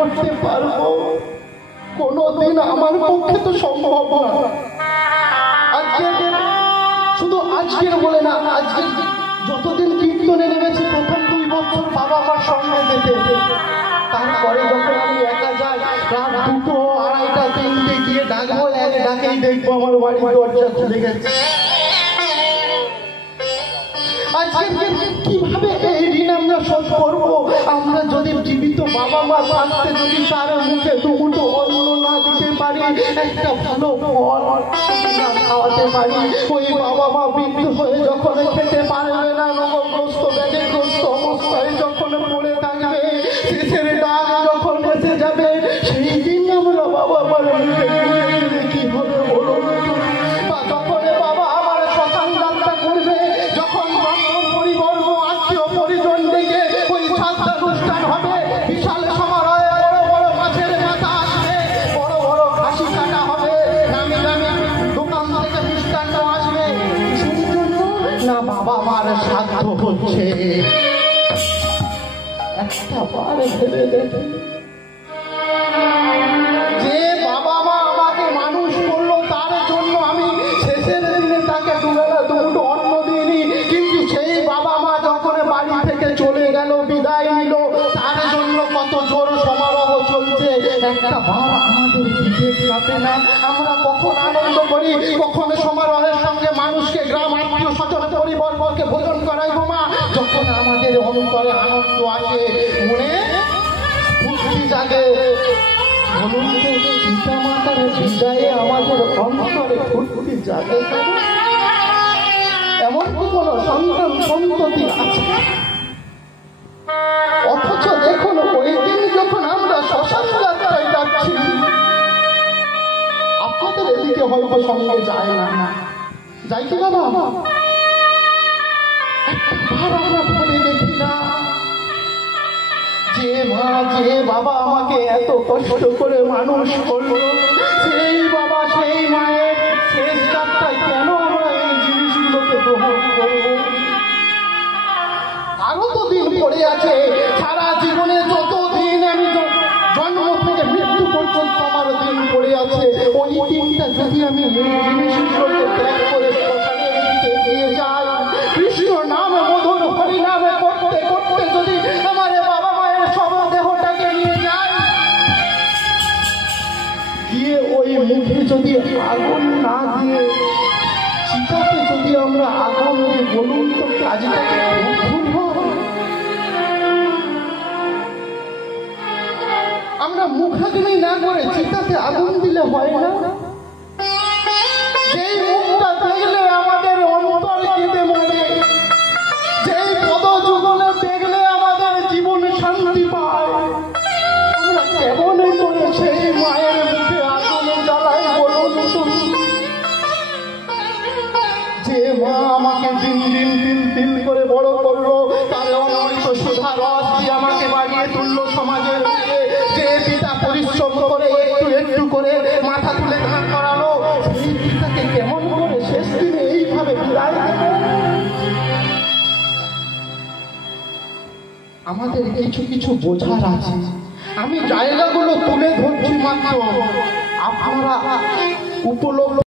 করতে পারবো? কোনোদিন আমার পক্ষে তো সম্ভব না। আজকে শুধু আজকের বলে না, আজকে যতদিন কীর্তনে নেমেছি প্রথম 2 বছর বাবা আমার সঙ্গে যেতে, তারপরে যখন আমি একা যাই রাত 2টো 2:30টা 3টে গিয়ে ডাকবো, এক ডাকেই দেখবো আমার বাড়ির দরজা খুলে গেছে। আজকে কিভাবে এই ঋণ আমরা শোধ করবো? আমরা যদি জীবিত বাবা মা থাকতে যদি তার মুখে দুমুঠো অন্ন না দিতে পারি, একটা ভালো ফল না খাওয়াতে পারি, ওই বাবা মা বৃদ্ধ হয়ে যখন খেতে পারবে না, রোগগ্রস্ত ব্যাধিগ্রস্ত অবস্থায় যখন পড়ে থাকবে, শেষের ডাক যখন এসে যাবে, সেই দিন আমরা বাবা মার মুখে কি হবে বলো? বা তখন বাবা আমার শ্মশান যাত্রা করবে, যখন পরিবর্গ আত্মীয় পরিজন ডেকে ওই শ্রাদ্ধানুষ্ঠান হবে, বিশাল সমারোহে বড় বড় মাছের মাথা আসবে, বড় বড় খাসি কাটা হবে, নামি দামি দোকান থেকে মিষ্টান্ন আসবে, সেই জন্য না বাবা মার শ্রাদ্ধ হচ্ছে। একটা বার ভেবে দেখে, যে বাবা মা আমাকে মানুষ করলো, তার জন্য আমি শেষের দিনে তাকে দুবেলা দুটো অন্ন দিইনি, কিন্তু সেই বাবা মা যখন বাড়ি থেকে চলে গেল, বিদায় নিল, তার জন্য কত জোর সমারোহ চলছে। একটা বার আমাদের বিবেক কাঁপে না? আমরা কখন আনন্দ করি, কখন সমারোহের সঙ্গে মানুষকে, গ্রাম আত্মীয় স্বজন পরিবারকে ভোজন করাইবো মা, যখন আমাদের অন্তরে আনন্দ আসে, মনে ফুর্তি জাগে। বলুন তো, পিতা মাতার বিদায়ে আমাদের অন্তরে ফুর্তি জাগে? এমন কি কোনো সন্তান সন্ততি আছে? অথচ দেখুন, ওই দিন যখন আমরা শ্মশান যাত্রায় যাচ্ছি, আপনাদের এদিকে হয়তো সঙ্গে যায় না, যাই কি বাবা? একবার আমরা ভেবে দেখি না, যে মা যে বাবা আমাকে এত কষ্ট করে মানুষ করলো, সেই বাবা সেই মায়ের শেষ যাত্রায় কেন আমরা এই জিনিসগুলোকে গ্রহণ করব? আরো তো দিন পড়ে আছে, সারা জীবনে যত দিন আমি জন্ম থেকে মৃত্যু পর্যন্ত আমার দিন পড়ে আছে, ওই দিনটা যদি আমি এই জিনিসগুলোকে ত্যাগ করে শ্মশানের দিকে এগিয়ে যাই, কৃষ্ণ নাম মধুর হরি নামে করতে করতে যদি আমার বাবা মায়ের শবদেহটাকে নিয়ে যাই, গিয়ে ওই মুখে যদি আগুন না দিয়ে চিতাতে যদি আমরা আগুন দিয়ে, বলুন তো কাজটাকে ভুল হয়? আমরা মুখাগ্নি না করে চিতাতে আগুন দিলে হয় না? যেই মুখটা দেখলে আমাদের অন্তর কেঁদে মরে, যেই পদযুগলে দেখলে আমাদের জীবন শান্তি পায়, আমরা কেমন করে সেই মায়ের মুখে আগুন জ্বালাই বলুন তুমি? যে মা আমাকে দিন দিন দিন দিন করে বড় করলো, তার অমৃত সুধা রস দিয়ে আমাকে বাড়িয়ে তুললো সমাজের দিকে, যে পিতা পরিশ্রম করে একটু একটু করে মাথা তুলে দাঁড় করালো, সেই পিতাকে কেমন করে শেষ দিনে এইভাবে বিদায় দেবে? আমাদের কিছু কিছু বোঝার আছে। আমি জায়গাগুলো তুলে ধরছি মাত্র, আপনারা উপলব্ধ